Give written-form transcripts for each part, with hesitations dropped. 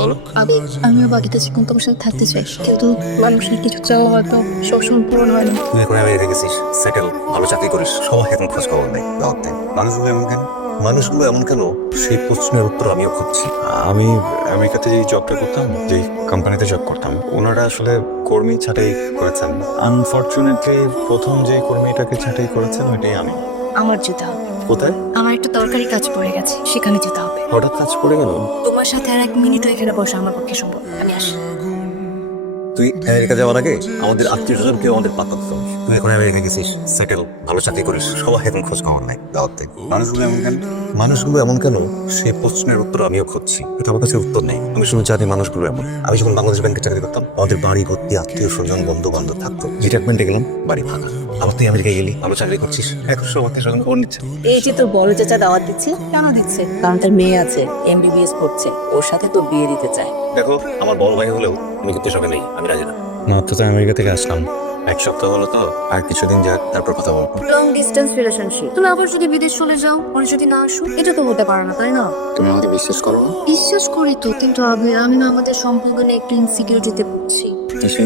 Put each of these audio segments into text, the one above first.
বলো। আমিও বাকিটা জীবন তোমার সাথে থাকতে চাই, কিন্তু মানুষের কিছু চাওয়া হয়তো সবসময় পূরণ হয় না। তুই এখন আমেরিকা গেছিস, সেটেল, ভালো চাকরি করিস, সবাই এখন খোঁজ খবর নেই। দাওয়াতে মানুষগুলো এমন কেন? মানুষগুলো এমন কেন? সেই প্রশ্নের উত্তর আমিও খুঁজছি। আমি আমেরিকাতে যে জবটা করতাম, যে কোম্পানিতে জব করতাম, ওনারা আসলে কর্মী ছাঁটাই করেছেন। আনফরচুনেটলি প্রথম যে কর্মীটাকে ছাঁটাই করেছেন ওইটাই আমি। আমার যেতে হবে। কোথায়? আমার একটা দরকারি কাজ পড়ে গেছে, সেখানে যেতে হবে। হঠাৎ কাজ পড়ে গেল? তোমার সাথে আর 1 মিনিট এখানে বসা আমার পক্ষে সম্ভব। আমি আসি। তুই আমেরিকা যাওয়ার আগে আমাদের আত্মীয় স্বজন কেউ আমাদের পাত্তা দিত না। তুই এখন আমেরিকা গেছিস, সেটেল, ভালো চাকরি করিস, সবাই এখন খোঁজ খবর নাই। দাওয়াতে মানুষগুলো এমন কেন? মানুষগুলো এমন কেন? সেই প্রশ্নের উত্তর আমিও খুঁজছি। এটা আমার কাছে উত্তর নেই। আমি শুধু জানি মানুষগুলো এমন। আমি যখন বাংলাদেশ ব্যাংকে চাকরি করতাম, আমাদের বাড়ি ভর্তি আত্মীয় স্বজন বন্ধু বান্ধব থাকতো। রিটায়ারমেন্টে গেলাম, বাড়ি ফাঁকা। আবার তুই আমেরিকায় গেলি, ভালো চাকরি করছিস, এখন সব আত্মীয় স্বজন খবর নিচ্ছে। এই যে তোর বড় চাচা দাওয়াত দিচ্ছে, কেন দিচ্ছে? কারণ তার মেয়ে আছে, MBBS পড়ছে, ওর সাথে তো বিয়ে দিতে চায়। দেখো, আমার বড় ভাই হলেও আমি কিন্তু সঙ্গে নেই, আমি রাজি না। মাত্র তো আমেরিকা থেকে আসলাম, 1 সপ্তাহ হলো তো, আর কিছুদিন যাক, তারপর কথা বলবো। লং ডিস্টেন্স রিলেশনশিপ, তুমি আবার যদি বিদেশ চলে যাও, পরে যদি না আসো, এটা তো হতে পারে না, তাই না? তুমি আমাকে বিশ্বাস করো না? বিশ্বাস করি তো, কিন্তু আমি না আমাদের সম্পর্ক নিয়ে একটু ইনসিকিউরিটিতে পড়ছি।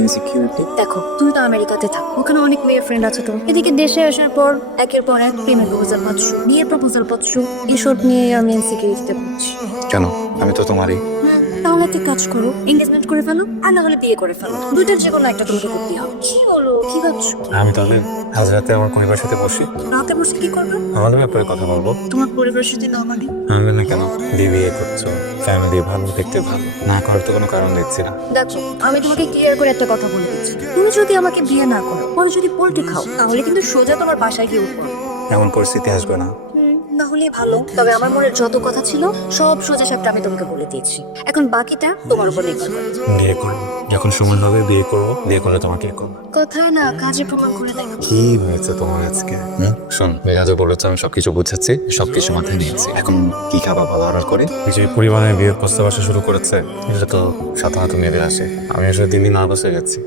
ইনসিকিউরিটি? দেখো, তুমি তো আমেরিকাতে থাকো, ওখানে অনেক মেয়ে ফ্রেন্ড আছে তো। এদিকে দেশে আসার পর একের পর এক প্রেমের প্রপোজাল পাচ্ছ, বিয়ের প্রপোজাল পাচ্ছ, এসব নিয়ে আমি ইনসিকিউরিটিতে পড়ছি। কেন? আমি তো তোমারই। তাহলে একটা কাজ করো, এঙ্গেজমেন্ট করে ফেলো, আর না হলে বিয়ে করে ফেলো। দুইটার যে কোনো একটা তোমাকে করতে হবে। কি বলো, কি ভাবছো? আমি তাহলে আজ রাতে আমার পরিবারের সাথে বসি, রাতে বসে কি করবে? আমাদের ব্যাপারে কথা বলবো। তোমার পরিবারের সাথে না মানে? আমি না কেন? বিয়ে করছো, ফ্যামিলি ভালো, দেখতে ভালো, না করার তো কোনো কারণ দেখছি না। দেখো, আমি তোমাকে ক্লিয়ার করে একটা কথা বলে দিচ্ছি, তুমি যদি আমাকে বিয়ে না করো, পরে যদি পোল্ট্রি খাও, তাহলে কিন্তু সোজা তোমার বাসায় গিয়ে উঠবো। এমন পরিস্থিতি আসবে না। না হলে ভালো, তবে আমার মনের যত কথা ছিল সব সোজা সাপটা আমি তোমাকে বলে দিয়েছি। এখন বাকিটা তোমার উপর নির্ভর করে। বিয়ে করবো, যখন সময় হবে বিয়ে করবো, বিয়ে করলে তোমাকে করবো। কথায় না, কাজে প্রমাণ করে দেখো। কি হয়েছে তোমার আজকে? শোন, মেজাজও বলেছে, আমি সবকিছু বুঝাচ্ছি, সবকিছু মাথায় নিয়েছি। এখন কি খাবা ভালো অর্ডার করে? যে পরিবারে বিয়ের প্রস্তাব আসা শুরু করেছে, এটা তো সাধারণত মেয়েদের আসে। আমি আসলে দিন দিন নার্ভাস হয়ে যাচ্ছি।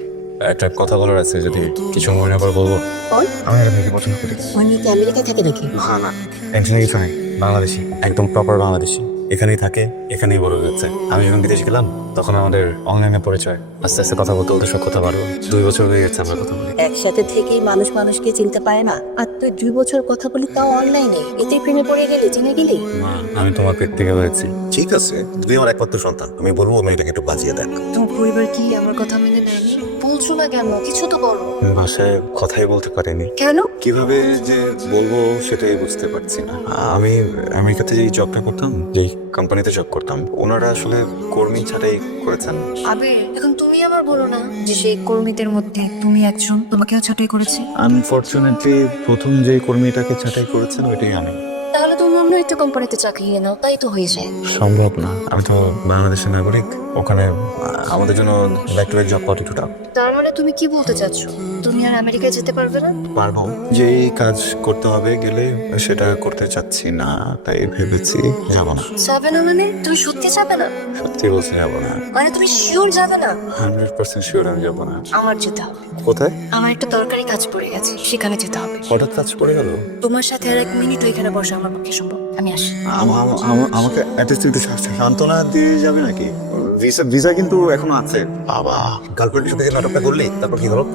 একটা কথা বলার আছে, যদি কিছু মনে করে বলবো। বল। আমি একটা মেয়েকে পছন্দ করি। মানে কি আমেরিকা থাকে নাকি? না না, টেনশনে কিছু নেই। বাংলাদেশি, একদম প্রপার বাংলাদেশি। এখানেই থাকে, এখানেই বড় হয়েছে। আমি যখন বিদেশে গেলাম, তখন আমাদের অনলাইনে পরিচয়। আস্তে আস্তে কথা বলতে বলতে সব কথা বাড়লো। 2 বছর হয়ে গেছে আমরা কথা বলি। একসাথে থেকেই মানুষ মানুষকে চিনতে পারে না, আর তুই 2 বছর কথা বলি তাও অনলাইনে, এতে প্রেমে পড়ে গেলি, চিনে গেলি। মা, আমি তোমার পেট থেকে হয়েছি। ঠিক আছে, তুমি আমার একমাত্র সন্তান, আমি বলবো মেয়েটাকে একটু বাঁচিয়ে দেখ। তোমার পরিবার কি আমার কথা মেনে নেয়নি? বলছো না কেন? কিছু তো বলো। ভাষায় কথাই বলতে পারিনি। কেন? কিভাবে যে বলবো সেটাই বুঝতে পারছি না। আমি আমেরিকাতে যে জবটা করতাম, যেই কোম্পানিতে জব করতাম, ওনারা আসলে কর্মী ছাঁটাই করেছেন। আবে, এখন তুমি আবার বলো না যে সেই কর্মীদের মধ্যে তুমি একজন, তোমাকেও ছাঁটাই করেছে। আনফরচুনেটলি প্রথম যে কর্মীটাকে ছাঁটাই করেছেন ওইটাই আমি। তাহলে তুমি অন্য একটা কোম্পানিতে চাকরি নিয়ে নাও, তাই তো হয়ে যায়। সম্ভব না, আমি তো বাংলাদেশের নাগরিক। ওখানে আমাদের জন্য ব্যাক টু ব্যাক জব পাওয়া একটু tough। তার মানে তুমি কি বলতে চাচ্ছ, তুমি আর আমেরিকায় যেতে পারবে না? পারবো, যেই কাজ করতে হবে গেলে সেটা করতে চাচ্ছি না, তাই ভেবেছি যাব না। যাবে না মানে? তুমি সত্যি যাবে না? সত্যি বলছি যাব না। মানে তুমি শিওর যাবে না? 100% শিওর আমি যাব না। আমার যেতে হবে। কোথায়? আমার একটা দরকারি কাজ পড়ে গেছে, সেখানে যেতে হবে। হঠাৎ কাজ পড়ে গেল? তোমার সাথে আর 1 মিনিট এখানে বসা আমার পক্ষে সম্ভব। আমি আসি। আমাকে অ্যাটলিস্ট একটু সান্ত্বনা দিয়ে যাবে নাকি? ভিসা কিন্তু এখনো আছে। বাবা, গার্লফ্রেন্ডের সাথে যে নাটকটা করলি, তারপর কি হলো?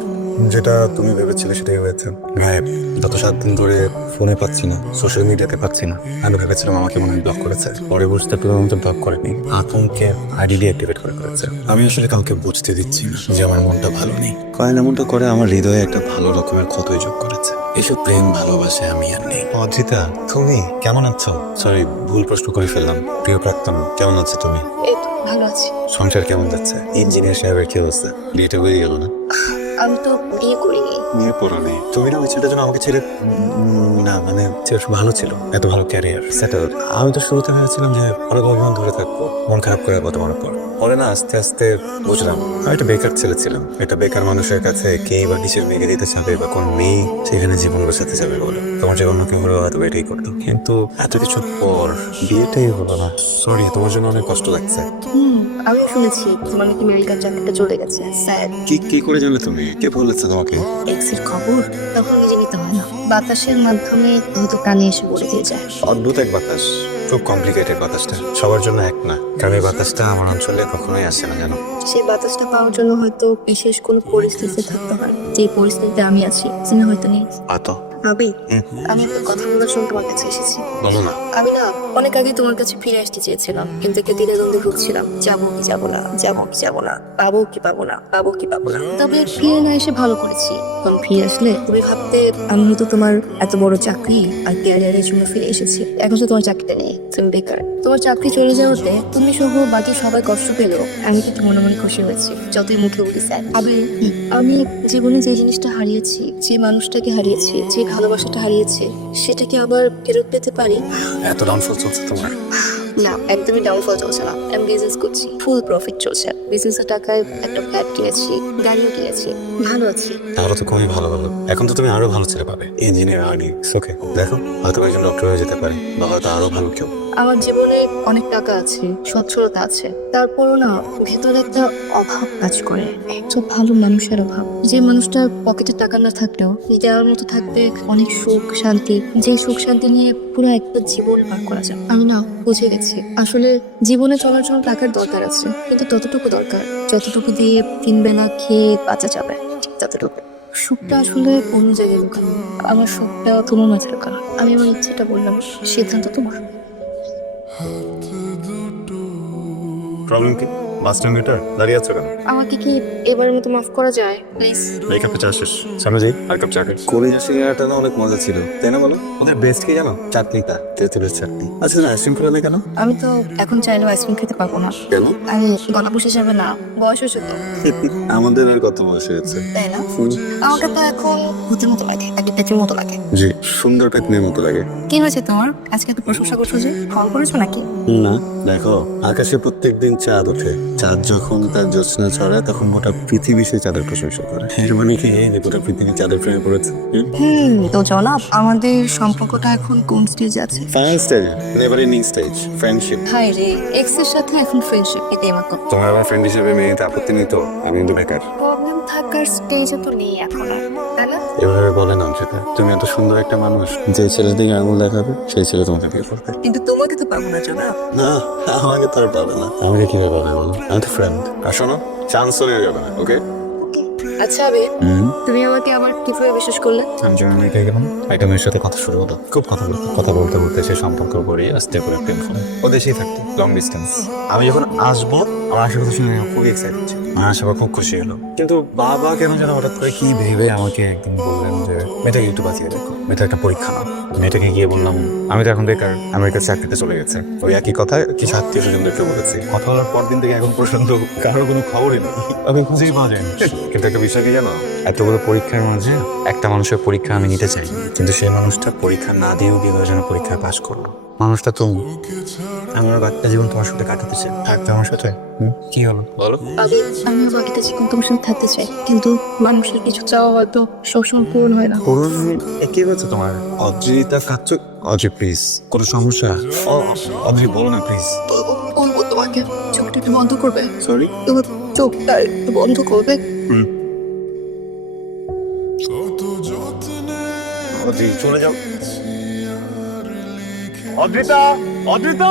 যেটা তুমি ভেবেছিলে সেটাই হয়েছে। গায়েব। গত 7 দিন ধরে ফোনে পাচ্ছি না, সোশ্যাল মিডিয়াতে পাচ্ছি না। আমি ভেবেছিলাম আমাকে মনে হয় ব্লক করেছে, পরে বুঝতে পেলাম তো ব্লক করেনি, আতঙ্কে আইডি ডিঅ্যাক্টিভেট করেছে। আমি আসলে কাউকে বুঝতে দিচ্ছি না যে আমার মনটা ভালো নেই। কারণ এমনটা করে আমার হৃদয়ে একটা ভালো রকমের ক্ষতই যোগ করেছে। এসব প্রেম ভালোবাসে আমি আর নেই। অজিতা, তুমি কেমন আছো? সরি, ভুল প্রশ্ন করে ফেললাম। প্রিয় প্রাক্তন, কেমন আছো তুমি? এই তো ভালো আছি। সংসার কেমন যাচ্ছে? ইঞ্জিনিয়ার সাহেবের কি অবস্থা? বিয়েটা হয়ে গেল না? আমি তো বিয়ে করিনি। বিয়ে পড়া নেই তুমি না? ওই ছেলেটার জন্য আমাকে ছেড়ে না, মানে ছেলেটা ভালো ছিল, এত ভালো ক্যারিয়ার সেটেল। আমি তো শুরুতে ভেবেছিলাম যে অনেক অভিমান ধরে থাকবো, মন খারাপ করে কত মনে পর। পরে না আস্তে আস্তে বুঝলাম আমি একটা বেকার ছেলে ছিলাম। একটা বেকার মানুষের কাছে কে বা কিসের মেয়ে দিতে চাবে, বা কোন মেয়ে সেখানে জীবন গোছাতে যাবে বলো? তোমার যে অন্য কেউ হলেও হয়তো এটাই করতো, কিন্তু এত কিছুর পর বিয়েটাই হলো না। সরি, তোমার জন্য অনেক কষ্ট লাগছে। আমি শুনেছি তোমার নাকি আমেরিকার চাকরিটা চলে গেছে। স্যার, কি করে জানলে তুমি? কে বলেছে তোমাকে? এক্সের খবর তখন নিজে নিতে হয় না, বাতাসের মাধ্যমে হয়তো কানে এসে বলে দিয়ে যায়। অদ্ভুত এক বাতাস। খুব কমপ্লিকেটেড বাতাসটা, সবার জন্য এক না, কারণ এই বাতাসটা আমার অঞ্চলে কখনোই আসে না জানো। সেই বাতাসটা পাওয়ার জন্য হয়তো বিশেষ কোনো পরিস্থিতি থাকতে হয়, যে পরিস্থিতিতে আমি আছি তুমি হয়তো নেই। আতো আবি, আমি একটা কথা বলার জন্য তোমার কাছে এসেছি। বলো না। আমি না অনেক আগে তোমার কাছে ফিরে আসতে চেয়েছিলাম, কিন্তু একটা দ্বিধাদ্বন্দ্বে ভুগছিলাম, যাবো কি যাবো না, যাবো কি যাবো না, পাবো কি পাবো না, পাবো কি পাবো না। তবে ফিরে না এসে ভালো করেছি, কারণ ফিরে আসলে তুমি ভাবতে আমি হয়তো তোমার এত বড় চাকরি আর ক্যারিয়ারের জন্য ফিরে এসেছি। এখন তো তোমার চাকরিটা নেই, তুমি বেকার। তোমার চাকরি চলে যাওয়াতে তুমি সহ বাকি সবাই কষ্ট পেলেও আমি কিন্তু মনে মনে খুশি হয়েছি, যতই মুখে বলি স্যার। আমি জীবনে যে জিনিসটা হারিয়েছি, যে মানুষটাকে হারিয়েছি, যে ভালোবাসাটা হারিয়েছে, সেটাকে আবার ফেরত পেতে পারি। এত ডাউনফল চলছে তোমার? না, একদমই ডাউনফল চলছে না। আমি বিজনেস করছি, ফুল প্রফিট চলছে। বিজনেসের টাকায় একটা ফ্ল্যাট কিনেছি, গাড়িও কিনেছি, ভালো আছি। তাহলে তো খুবই ভালো ভালো। এখন তো তুমি আরো ভালো ছেলে পাবে, ইঞ্জিনিয়ার আর্নিংস। ওকে, দেখো হয়তো একজন ডক্টর হয়ে যেতে পারে, বা হয়তো আরো ভালো কেউ। আমার জীবনে অনেক টাকা আছে, সচ্ছলতা আছে, তারপরও না ভেতরে একটা অভাব কাজ করে, একটা ভালো মানুষের অভাব। যে মানুষটার পকেটে টাকা না থাকলেও দেওয়ার মতো থাকবে অনেক সুখ শান্তি, যে সুখ শান্তি নিয়ে পুরো একটা জীবন পার করা যায়। আমি না বুঝে গেছি, আসলে জীবনে চলার জন্য টাকার দরকার আছে, কিন্তু ততটুকু দরকার যতটুকু দিয়ে 3 বেলা খেয়ে বাঁচা যাবে, ঠিক ততটুকু। সুখটা আসলে অন্য জায়গায় দোকান, আমার সুখটা তোমার মাঝে দোকান। আমি আমার ইচ্ছেটা বললাম, সিদ্ধান্ত তোমার। প্রবলেম কি? বাস স্ট্যান্ডের দাঁড়িয়ে আছো কেন? আমাকে কি এবারের মতো মাফ করা যায় প্লিজ? এই কাপে চা শেষ, সামনে যাই আর কাপ চা খাই। কলিজা সিঙ্গারাটা না অনেক মজা ছিল, তাই না বলো? ওদের বেস্ট কি জানো? চাটনিটা, তেঁতুলের চাটনি। আচ্ছা না, আইসক্রিম খেলে কেন? আমি তো এখন চাইলেও আইসক্রিম খেতে পারবো না, কেন? আমি গলা বসে যাবে না, বয়স হয়েছে তো, আমাদের আর কত বয়স হয়েছে? তাই না? আমাকে তো এখন ভূতের মতো লাগে, একটা পেটের মতো লাগে। জি, সুন্দর পেতনির মতো লাগে। কি হয়েছে তোমার? আজকে তো প্রশংসা করছো যে, ফল করেছো নাকি? না, দেখো আকাশে প্রত্যেকদিন চাঁদ ওঠে, চাঁদ যখন তার জ্যোৎস্না ছড়ায় তখন গোটা পৃথিবী সেই চাঁদের প্রশংসা করে। এর মানে কি এই যে গোটা পৃথিবী চাঁদের প্রেমে পড়েছে? তো জনাব, আমাদের সম্পর্কটা এখন কোন স্টেজে আছে? Final stage, never ending stage, friendship. Hi রে, এক্স এর সাথে এখন ফ্রেন্ডশিপ, এটাই আমার কথা। তোমার আমার ফ্রেন্ড হিসেবে মেনে নিতে আপত্তি নেই তো? আমি কিন্তু বেকার। প্রবলেম থাকার স্টেজে তো নেই এখনো, তাই না? এভাবে বলে না সেটা। তুমি এত সুন্দর একটা মানুষ, যে ছেলের দিকে আঙুল দেখাবে সেই ছেলে তোমাকে বিয়ে করবে। কিন্তু তোমাকে তো পাবো না জনাব। না, আমাকে তো আর পাবে না। আমাকে কিভাবে পাবে বলো? আমি তো ফ্রেন্ড। আর শোনো, চান্স চলে যাবে না, ওকে? আচ্ছা আবে, তুমি আমাকে আবার কিভাবে বিশ্বাস করলে? আমি যখন আমেরিকায় গেলাম, একটা মেয়ের সাথে কথা শুরু হলো। খুব কথা বলতে বলতে সে সম্পর্ক করে আস্তে করে প্রেম হলো। ও দেশেই থাকতো, লং ডিস্টেন্স। আমি যখন আসবো, আমার আসার কথা শুনে আমি খুবই এক্সাইটেড ছিল। আমার আসার পর খুব খুশি হলো, কিন্তু বাবা কেন যেন হঠাৎ করে কি ভেবে আমাকে একদিন বললেন যে মেয়েটাকে একটু বাঁচিয়ে দেখো, মেয়েটা একটা পরীক্ষা না। মেয়েটাকে গিয়ে বললাম আমি তো এখন বেকার, আমেরিকার চাকরিতে চলে গেছে। ওই একই কথা কিছু আত্মীয় স্বজনদেরকে বলেছি। কথা বলার পর দিন থেকে এখন পর্যন্ত কারোর কোনো খবরই নেই, ওকে খুঁজেই পাওয়া যায় না। কিন্তু একটা বিষয় কি জানো, এতগুলো পরীক্ষার মাঝে একটা মানুষের পরীক্ষা আমি নিতে চাই, কিন্তু সেই মানুষটা পরীক্ষা না দিয়েও কিভাবে যেন পরীক্ষায় পাশ করলো। মানুষটা তুমি। আমার বাচ্চা জীবন তোমার সাথে কাটাতে চাই, থাকতে আমার সাথে। কি হলো বলো? আমি বাকিটা জীবন তোমার সাথে থাকতে চাই, কিন্তু মানুষের কিছু চাওয়া হয়তো সবসময় পূরণ হয় না। করুন, কি হয়েছে তোমার? অদ্রিতা কাচ্চ। অদ্রি প্লিজ, কোনো সমস্যা? অদ্রি বলো না প্লিজ। বলবো তোমাকে, চোখটা একটু বন্ধ করবে? সরি। তোমার চোখটা একটু বন্ধ করবে? অদ্রি চলে যাও। অদ্রিতা, অদ্রিতা।